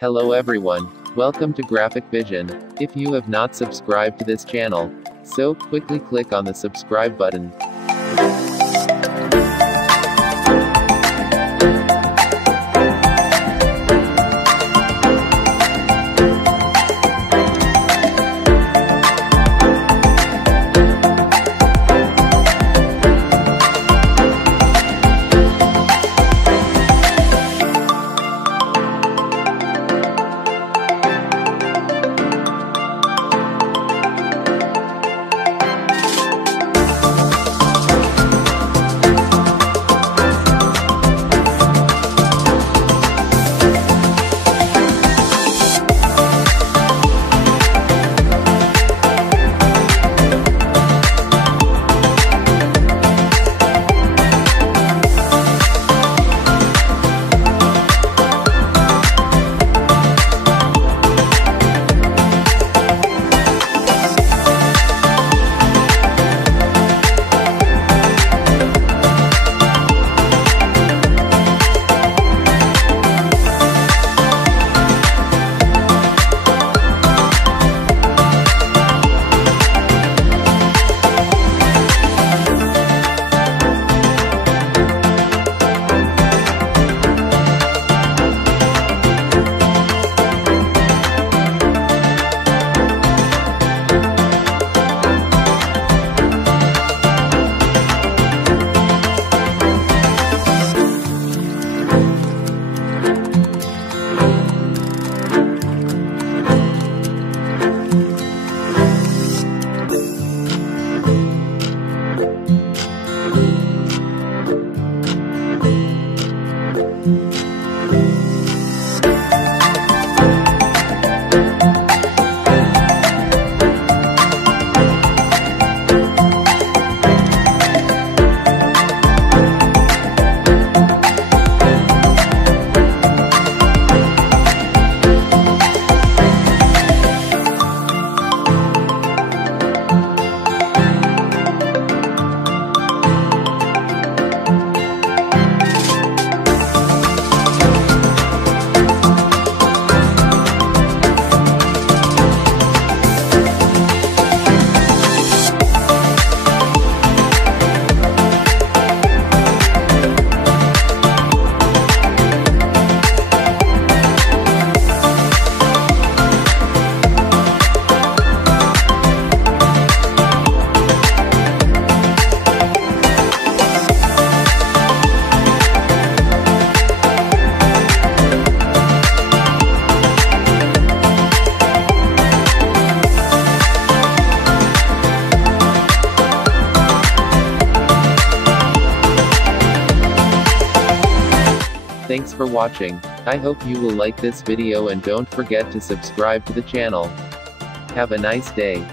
Hello everyone. Welcome to Graphic Vision. If you have not subscribed to this channel, so quickly click on the subscribe button. Thanks for watching. I hope you will like this video and don't forget to subscribe to the channel. Have a nice day.